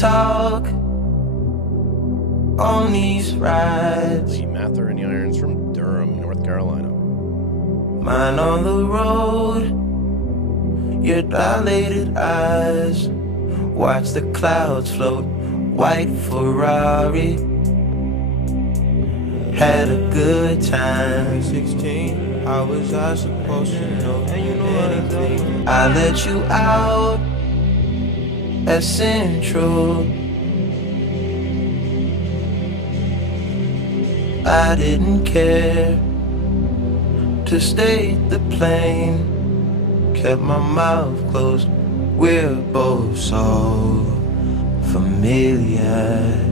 talk on these rides. Lee Mather and the Irons from Durham, North Carolina. Mine on the road, your dilated eyes. Watch the clouds float, white Ferrari. Had a good time. 16, how was I supposed to know anything? I let you out at Central. I didn't care to stay the plane. Kept my mouth closed. We're both so familiar.